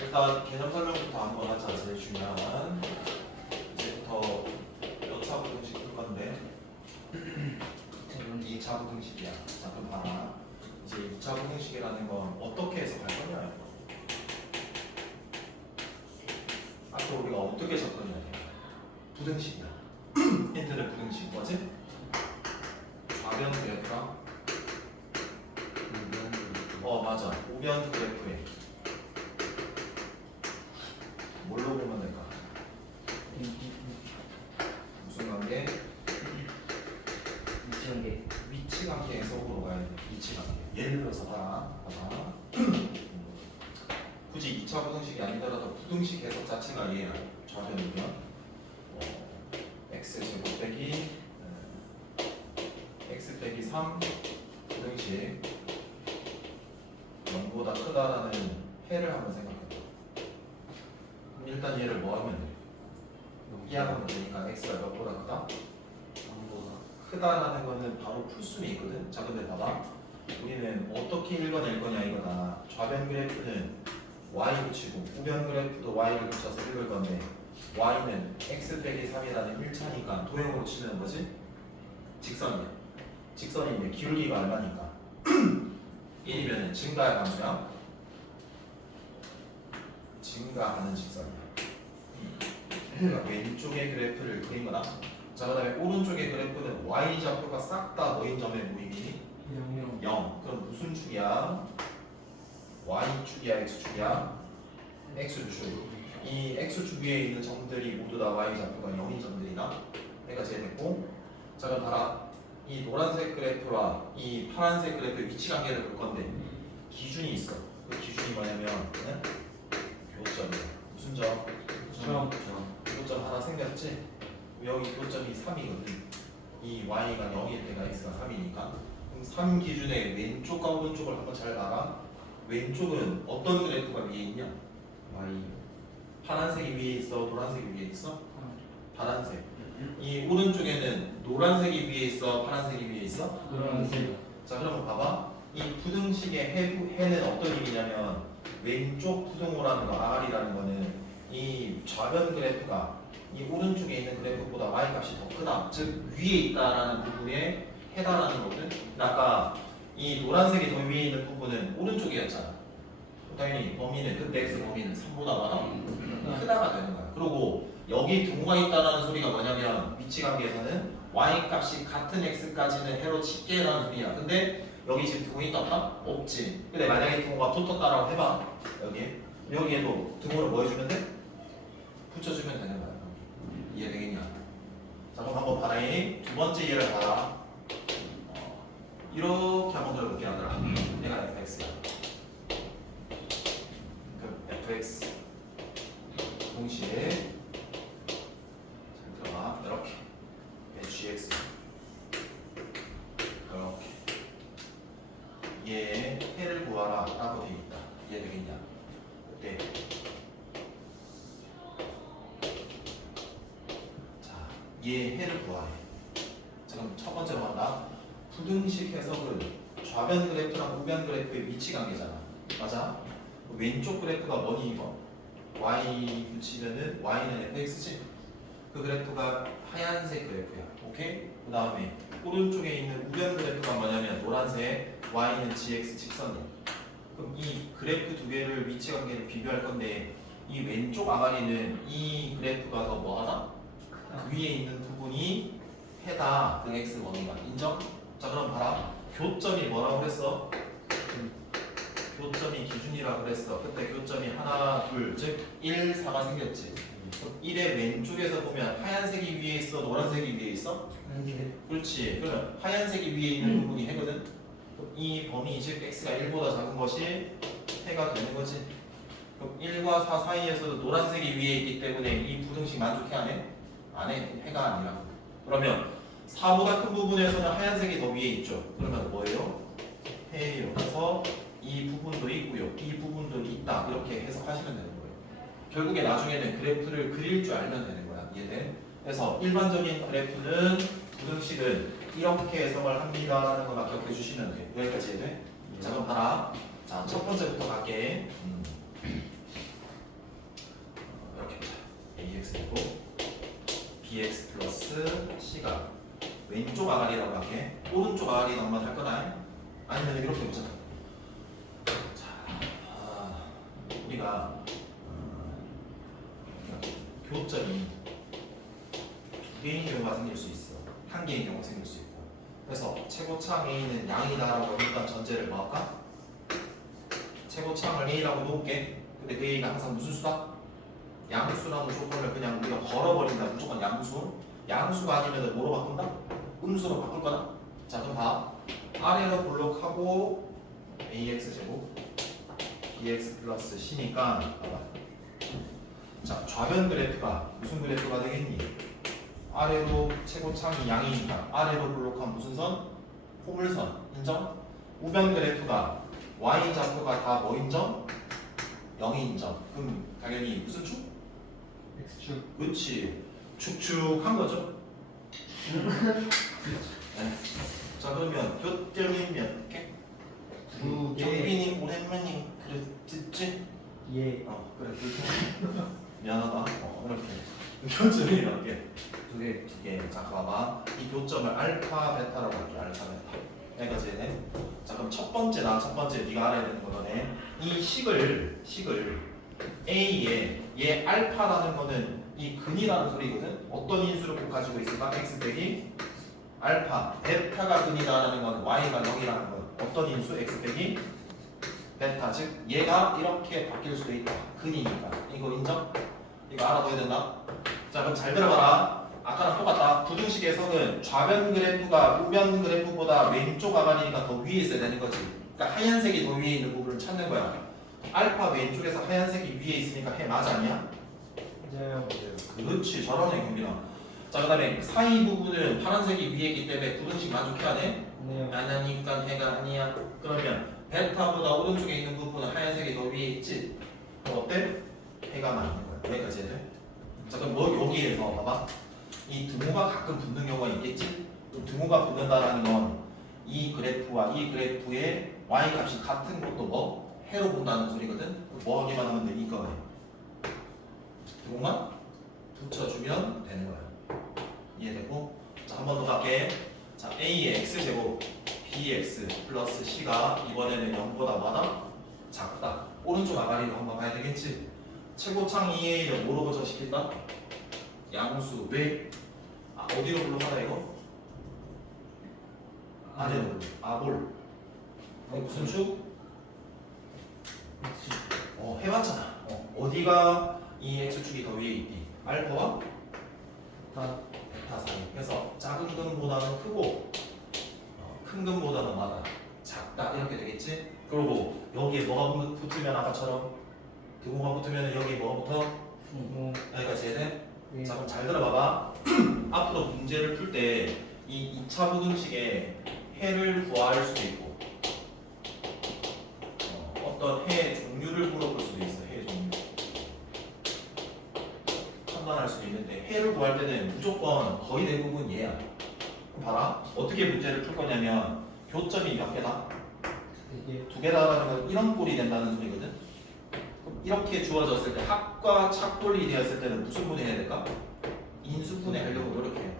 일단 개념 설명부터 한번 하자. 제일 중요한 이제부터 여차 부등식 풀 건데 2차 부등식이야. 자 그럼 봐라. 이제 2차 부등식이라는 건 어떻게 해석할 거냐. 앞으로 우리가 어떻게 접근해야 돼? 부등식이야. 힌트는 부등식 뭐지? 좌변 그래프랑 맞아. 우변 그래프에 뭘로 보면 될까? 무슨 관계? 위치 관계 해석으로 가야 돼. 위치 관계. 예를 들어서 봐봐. 굳이 2차 부등식이 아니더라도 부등식 해석 자체가 얘야. 좌변 우변. x 제곱 빼기 x 빼기 3 부등식 0보다 크다라는 해를 한번 생각해봐. 그럼 일단 얘를 뭐 하면 돼? 이해하면 되니까 x가 몇보다 크다? 크다라는 거는 바로 풀 수는 있거든. 자 근데 봐봐. 우리는 어떻게 읽어낼 거냐 이거다. 좌변 그래프는 y 붙이고 우변 그래프도 y를 붙여서 읽을 건데 y는 x 빼기 3이라는 1차니까 도형으로 치면 뭐지? 직선이야. 직선인데 기울기가 얼마니까? 1이면 증가의 방향 증가하는 직선이야. 그러니까 왼쪽의 그래프를 그린 거다. 자 그다음에 오른쪽의 그래프는 y 좌표가 싹 다 뭐인 점의 모임이 0. 그럼 무슨 축이야? y축이야 x축이야? x축. 이 x축 위에 있는 점들이 모두 다 y 좌표가 0인 점들이다. 얘가 제일 됐고. 자 그럼 봐라. 이 노란색 그래프와 이 파란색 그래프의 위치 관계를 볼 건데 기준이 있어. 그 기준이 뭐냐면 교점이야. 무슨 점? 교점 하나 생겼지? 여기 교점이 3이거든. 이 y가 0일 때가 x가 3이니까 그럼 3 기준의 왼쪽과 오른쪽을 한번 잘 봐라. 왼쪽은 어떤 그래프가 위에 있냐? y 파란색이 위에 있어? 노란색이 위에 있어? 파란색. 이 오른쪽에는 노란색이 위에 있어? 파란색이 위에 있어? 노란색. 자 그러면 봐봐. 이 부등식의 해는 어떤 의미냐면 왼쪽 부등호라는 거 R이라는 거는 이 좌변 그래프가 이 오른쪽에 있는 그래프보다 y 값이 더 크다. 즉 위에 있다라는 부분에 해당하는 거거든. 아까 이 노란색이 더 위에 있는 부분은 오른쪽이었잖아. 당연히 범위는 그때 x 범위는 3보다 크다가 되는 거야. 그리고 여기 등호가 있다라는 소리가 뭐냐면 위치 관계에서는 y 값이 같은 x까지는 해로 칠게라는 소리야. 근데 여기 지금 등호이 떴다? 없지. 근데 만약에 등호가 붙었다라고 해봐. 여기에도 등호를 뭐 해주면 돼? 붙여주면 되는 거야. 이해되겠냐? 자 그럼 한번 봐라. 두 번째 예를 봐라. 이렇게 한번 들어볼게 얘들아. 얘가 fx야. 그 fx 동시에 잘 들어봐. 이렇게 gx 이렇게 얘 해를 구하라 라고 되어 있다. 이해되겠냐? 어때? 얘 해를 구하래. 자 그럼 첫 번째로 한다. 부등식 해석은 좌변 그래프랑 우변 그래프의 위치 관계잖아. 맞아? 왼쪽 그래프가 뭐니 이거? y 붙이면은 y는 fx지. 그 그래프가 하얀색 그래프야. 오케이? 그 다음에 오른쪽에 있는 우변 그래프가 뭐냐면 노란색 y는 gx 직선이야. 그럼 이 그래프 두 개를 위치 관계를 비교할 건데 이 왼쪽 아가리는 이 그래프가 더 뭐하다? 위에 있는 부분이 해다. 그 x 범위가 인정? 자 그럼 봐라. 교점이 뭐라고 그랬어? 교점이 기준이라고 그랬어. 그때 교점이 하나, 둘, 즉 1, 4가 생겼지. 1의 왼쪽에서 보면 하얀색이 위에 있어? 노란색이 위에 있어? 그렇지. 그러면 하얀색이 위에 있는 부분이 해거든? 이 범위 즉 x가 1보다 작은 것이 해가 되는 거지. 그럼 1과 4 사이에서도 노란색이 위에 있기 때문에 이 부등식 만족해 안 해? 안 해. 해가 아니라. 그러면 4보다 큰 부분에서는 하얀색이 더 위에 있죠. 그러면 뭐예요? 해예요. 그래서 이 부분도 있고요. 이 부분도 있다. 이렇게 해석하시면 되는 거예요. 결국에 나중에는 그래프를 그릴 줄 알면 되는 거야. 이해돼? 그래서 일반적인 그래프는 부등식은 이렇게 해석을 합니다라는 것만 기억해 주시면 돼. 여기까지 해야 돼? 자 그럼 봐라. 자 첫 번째부터 갈게. 이렇게 보자. AX이고 BX 플러스 C가 왼쪽 아가리라고 할게. 오른쪽 아가리라고만 할 거다. 아니면 이렇게 보자. 자, 우리가 교점이 두 개인 경우가 생길 수 있어. 한 개인 경우가 생길 수 있고. 그래서 최고창 A는 양이다라고 일단 전제를 뭐 할까? 최고창을 A라고 놓을게. 근데 그 A가 항상 무슨 수다? 양수라는 조건을 그냥 우리가 걸어버린다. 무조건 양수. 양수가 아니면 뭐로 바꾼다? 음수로 바꿀 거다. 자 그럼 봐. 아래로 블록하고 AX 제곱 BX 플러스 C니까 봐봐. 자 좌변 그래프가 무슨 그래프가 되겠니? 아래로 최고창이 양이니까 아래로 블록한 무슨 선? 포물선 인정? 우변 그래프가 Y 좌표가 다 뭐 인정? 0이 인정. 그럼 당연히 무슨 축? X축. 그렇지. 축축한 거죠? 네. 자 그러면 교점이 몇 개? 두 개. 정빈이 오랜만에 그래 듣지? 예. 그래 그렇게 미안하다. 이렇게 교점이 몇 개? 두 개. 두 개. 자 봐봐. 이 교점을 알파 베타라고 할게. 알파 베타. 여기까지 네. 자 그럼 첫 번째 네가 알아야 되는 거네. 이 식을 A에 얘 알파라는 거는 이 근이라는 소리거든. 어떤 인수를 꼭 가지고 있을까? x 빼기 알파. 베타가 근이다라는 건 y가 0이라는 건 어떤 인수? x 빼기 베타. 즉 얘가 이렇게 바뀔 수도 있다. 근이니까. 이거 인정? 이거 알아둬야 된다. 자 그럼 잘 들어봐라. 아까랑 똑같다. 부등식에서는 좌변 그래프가 우변 그래프보다 왼쪽 아가리가 더 위에 있어야 되는 거지. 그러니까 하얀색이 더 위에 있는 부분을 찾는 거야. 알파 왼쪽에서 하얀색이 위에 있으니까 해 맞아 아니야? 맞아요. 그렇지 잘하네 경빈아. 자 그다음에 사이 부분은 파란색이 위에 있기 때문에 부등식 만족해야 돼? 네. 안 하니까 해가 아니야. 그러면 베타보다 오른쪽에 있는 부분은 하얀색이 더 위에 있지? 그럼 어때? 해가 맞는 거야. 여기까지 해야 돼? 자 그럼 뭐 여기에서 봐봐. 이 등호가 가끔 붙는 경우가 있겠지? 등호가 붙는다라는 건 이 그래프와 이 그래프의 y 값이 같은 것도 뭐? 해로 본다는 소리거든? 뭐 하기만 하면 돼? 이거 등호만 붙여주면 되는 거야. 이해되고? 자 한 번 더 갈게. 자 A의 X제곱 BX 플러스 C가 이번에는 0보다 뭐다? 작다. 오른쪽 아가리로 한번 봐야 되겠지? 최고창 2A를 뭐로 고정시킨다? 양수. 왜? 어디로 불러가다 이거? 아래로. 아볼. 무슨 축? X축. 해봤잖아. 어디가 이 X축이 더 위에 있니? 알파와 다. 베타 사이. 그래서 작은 근보다는 크고 큰 근보다는 많아. 작다. 이렇게 되겠지? 그리고 여기에 뭐가 붙으면 아까처럼 등호가 붙으면 여기에 뭐가 붙어? 뭐. 여기까지 해야 돼? 예. 자 그럼 잘 들어봐봐. 앞으로 문제를 풀 때 이 2차 부등식에 해를 구할 수도 있고 어떤 해 종류를 물어볼 수도 있어. 해 종류 판단할 수도 있는데 해를 구할 때는 무조건 거의 대부분 얘야. 그럼 봐라. 어떻게 문제를 풀 거냐면 교점이 몇 개다? 이게 두 개다라는 건 이런 꼴이 된다는 소리거든. 그럼 이렇게 주어졌을 때 합과 착꼴이 되었을 때는 무슨 분해해야 될까? 인수분해 하려고 노력해요.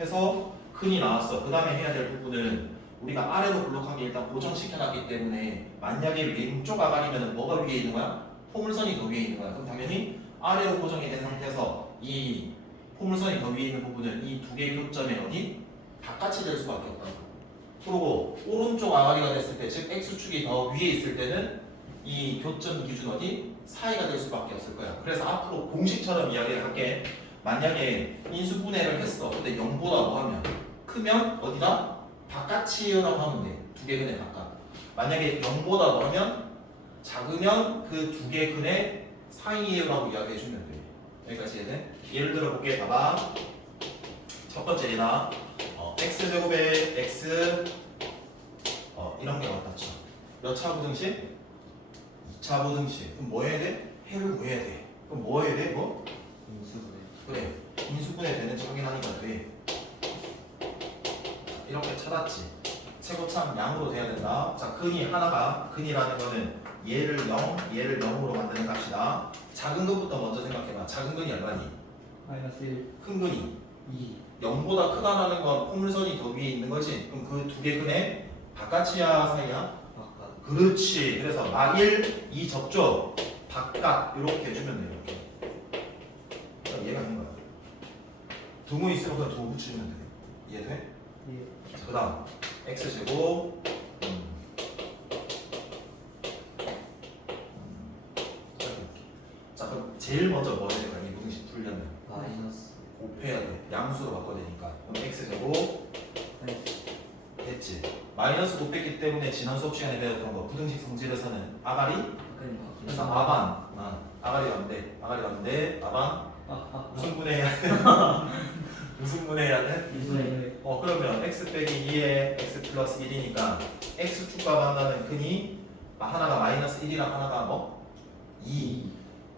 해서 근이 나왔어. 그 다음에 해야 될 부분은 우리가 아래로 블록하게 일단 고정시켜놨기 때문에 만약에 왼쪽 아가리면 뭐가 위에 있는 거야? 포물선이 더 위에 있는 거야. 그럼 당연히 아래로 고정이 된 상태에서 이 포물선이 더 위에 있는 부분은 이 두 개의 교점에 어디? 바깥이 될 수밖에 없다. 그리고 오른쪽 아가리가 됐을 때, 즉 X축이 더 위에 있을 때는 이 교점 기준 어디? 사이가 될 수밖에 없을 거야. 그래서 앞으로 공식처럼 이야기를 할게. 만약에 인수분해를 했어. 근데 0보다 뭐 하면? 크면 어디다? 바깥이라고 하면 돼. 두 개 근의 바깥. 만약에 0보다 뭐 하면? 작으면 그 두 개 근의 사이에요라고 이야기해주면 돼. 여기까지 해야 돼? 예를 들어 볼게. 봐봐. 첫 번째 얘나 x제곱에 x 이런 게 왔다죠. 몇 차 부등식? 2차 부등식. 그럼 뭐 해야 돼? 해를 구해야 돼. 그럼 뭐 해야 돼? 뭐? 인수분해. 그래. 인수분해 되는지 확인하니까 돼. 이렇게 찾았지. 최고참 양으로 돼야 된다. 자, 근이 하나가 근이라는 거는 얘를 0, 얘를 0으로 만드는 값이다. 작은 것부터 먼저 생각해봐. 작은 근이 얼마니? 마이너스 1, 큰 근이 2. 0보다 크다라는 건 포물선이 더 위에 있는 거지. 그럼 그 두 개 근의 바깥이야 사이야? 바깥. 그렇지. 그래서 마1, 2 접죠. 바깥 이렇게 해주면 돼요. 이렇게. 그러니까 얘가 있는 거야. 등호 있으면 그냥 등호 붙이면 돼. 이해돼? 예. 자, 그 다음 x제곱 자, 그럼 제일 먼저 뭐 해야 될까? 이 무등식 풀려면 마이너스. 곱해야 돼. 양수로 바꿔야 되니까. 그럼 x제곱 네. 됐지. 마이너스 곱했기 때문에 지난 수업 시간에 배웠던 거 부등식 성질에서는 아가리 그래서 아가리 가운데 아반 무슨 분해해야 돼? 무슨 분해해야 돼? 이분의 그러면 x 빼기 2에 x 플러스 1이니까 x축과 만나는 근이 하나가 마이너스 1이랑 하나가 뭐? 2.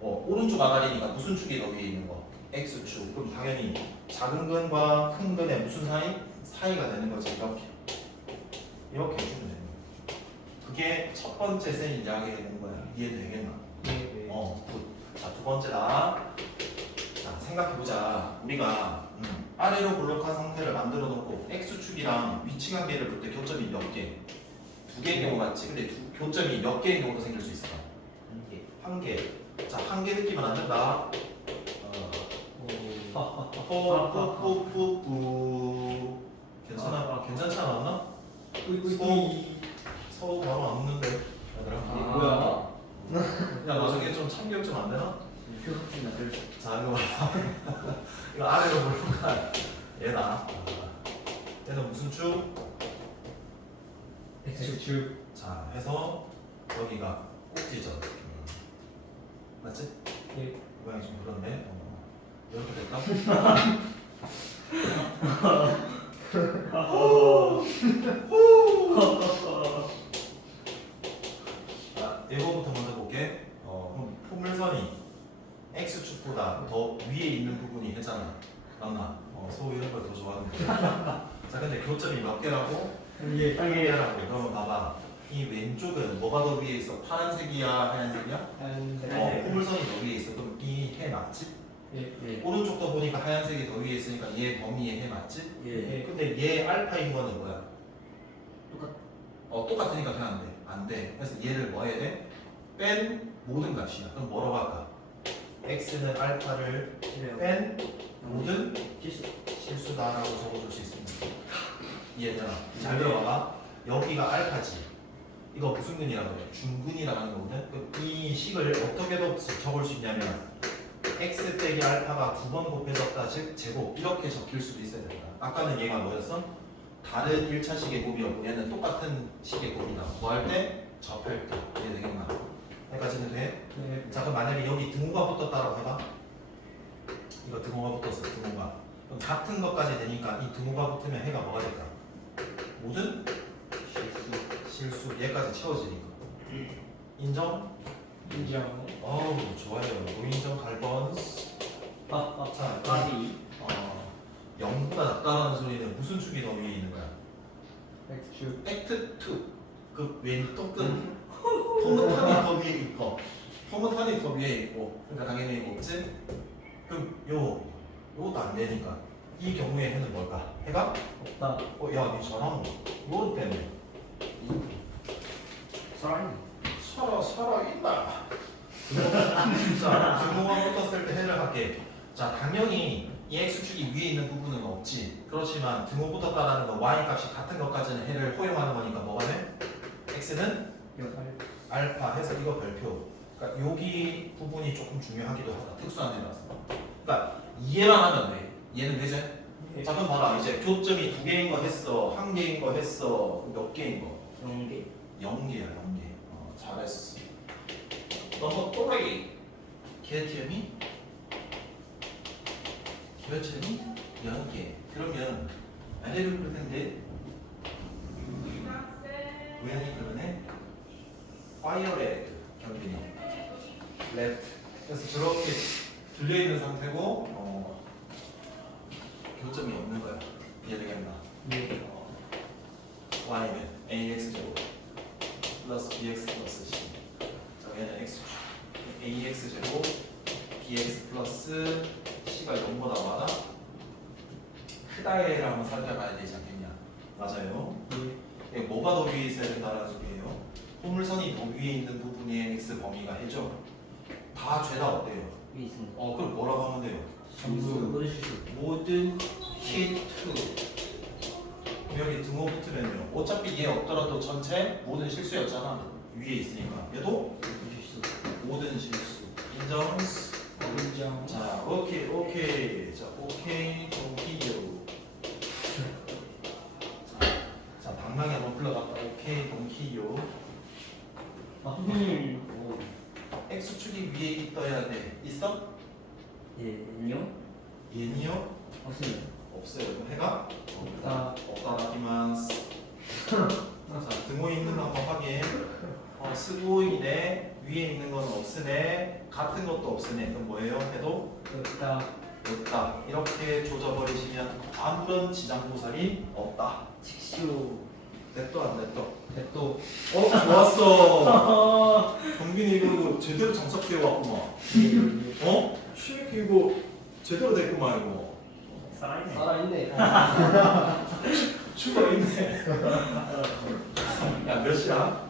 오른쪽 아가리니까 무슨 축이 더 위에 있는 거? x축. 그럼 당연히 작은 근과 큰 근의 무슨 사이? 사이가 되는 거지. 이렇게 해주면 되는 거야. 그게 첫 번째 쌤이 이야기해본 거야. 이해되겠나? 예. 굿. 자, 두 번째다. 자, 생각해보자. 우리가 아래로 블록한 상태를 만들어 놓고 x축이랑 위치 관계를 볼 때 교점이 몇 개? 두 개의 경우 맞지? 근데 교점이 몇 개의 경우도 생길 수 있어. 한 개. 자, 한 개 느끼면 안 된다. 뿌뿌뿌뿌. 괜찮아? 괜찮지 않았나? 서로 바로 안 웃는데. 얘들아. 뭐야? 야, 나중에 좀 참교육 좀 안 되나? 표현이 나를. 자, 이거 봐봐. 이거 아래로 볼까? 얘다. 얘는 무슨 축? X축. 자, 해서 여기가 꼭지점. 맞지? 예. 모양이 좀 그런데. 이렇게 될까? 자, 이거부터 먼저 볼게. 그럼 포물선이 x축보다 더 위에 있는 부분이 했잖아. 맞나? 소우 이런 걸 더 좋아하는데. 자, 근데 교점이 몇 개라고? 예. 한 개라고. 그러면 봐봐. 이 왼쪽은 뭐가 더 위에 있어? 파란색이야, 하얀색이야? 포물선이 더 위에 있어. 그럼 이 해 맞지? 예. 오른쪽도 보니까 하얀색이 더 위에 있으니까 얘 범위의 해 맞지? 예. 근데 얘 알파인 거는 뭐야? 똑같. 똑같으니까 그냥 안 돼. 안 돼. 그래서 얘를 뭐 해야 돼? 뺀 모든 값이야. 그럼 뭐라고 할까? x는 알파를 뺀 모든 실수다라고 적어줄 수 있습니다. 이해되나? 잘 들어봐봐. 여기가 알파지. 이거 무슨 근이라고 그래? 중근이라고 하는 거거든. 그럼 이 식을 어떻게 적을 수 있냐면 x 빼기 알파가 두 번 곱해졌다, 즉 제곱 이렇게 적힐 수도 있어야 된다. 아까는 얘가 뭐였어? 다른 1차식의 곱이었고 얘는 똑같은 식의 곱이다. 뭐 할 때? 접할 때. 이해되겠나? 여기까지는 돼? 네. 자, 그럼 만약에 여기 등호가 붙었다라고 해봐. 이거 등호가 붙었어. 등호가. 그럼 같은 것까지 되니까 이 등호가 붙으면 해가 뭐가 될까? 모든 실수 얘까지 채워지니까. 인정? 인정. 어우, 좋아요. 노인정 갈번. 자, 까비. 0보다 작다라는 소리는 무슨 축이 더 위에 있는 거야? X축. 팩트 2. 그 왼쪽은 포문탄이 더 위에 있고, 포문탄이 더 위에 있고, 그러니까 당연히 이거지. 그럼 요것도 안 되니까 이 경우에 해는 뭘까? 해가? 없다. 야, 니 잘하는 거. 이거 때문에. 살아있나? 자, 등호가 붙었을 때 해를 할게. 자, 당연히 이 x축이 위에 있는 부분은 없지. 그렇지만 등호 붙었다라는 건 y 값이 같은 것까지는 해를 허용하는 거니까 뭐가 돼? x는 알파 해서 이거 별표. 그러니까 여기 부분이 조금 중요하기도 하다. 특수한 데라서. 그러니까 이해만 하면 돼. 이해는 되지? 자, 그럼 봐라. 이제 교점이 두 개인 거 했어. 한 개인 거 했어. 몇 개인 거? 0개. 0개야, 0개. 잘했어. 넘버 3. 개점이? 교점이 0개. 그러면 아래로 그럴 텐데 우연히 그러네. 파이어레드 경빈이 레프트. 그래서 저렇게 들려있는 상태고 교점이 없는 거야. 이해되겠나? 예. y는 ax 제곱 플러스 bx 플러스 c. 자, 얘는 x ax 제곱 bx 플러스 c가 0보다 많아? 크다에를 한번 살펴봐야 되지 않겠냐? 맞아요. 이게 뭐가 더 위에 있어야 된다는 소리예요? 포물선이 더 위에 있는 부분의 x 범위가 해죠. 다 죄다 어때요? 위에 있습니다. 그럼 뭐라고 하면 돼요? 전부 모든 실수. 모든 히트. 여기 등호 붙으면요. 어차피 얘 없더라도 전체 모든 실수였잖아. 위에 있으니까. 얘도 실수. 모든 실수. 인정? 인정. 자, 오케이. 자, 오케이, 동키요. 자, 방망이 한번 불러갔다. 오케이, 동키요. 오. x축이 위에 있어야 돼. 있어? 예, 안녕. 얘니요? 없습니다. 없어요. 그럼 해가? 없다. 나기마스. 자, 등호에 있는 거 한번 확인. 스고이네. 위에 있는 건 없으네. 같은 것도 없으네. 그럼 뭐예요? 해도 없다. 없다. 이렇게 조져버리시면 아무런 지장고살이 없다. 직시오. 냅둬 안 냅둬? 백도. 좋았어. 경빈이 이거 제대로 장착되어 왔구만. 취획 이거 제대로 됐구만 이거. 살아있네. 살아있네. 추가 있네. 야, 몇 시야?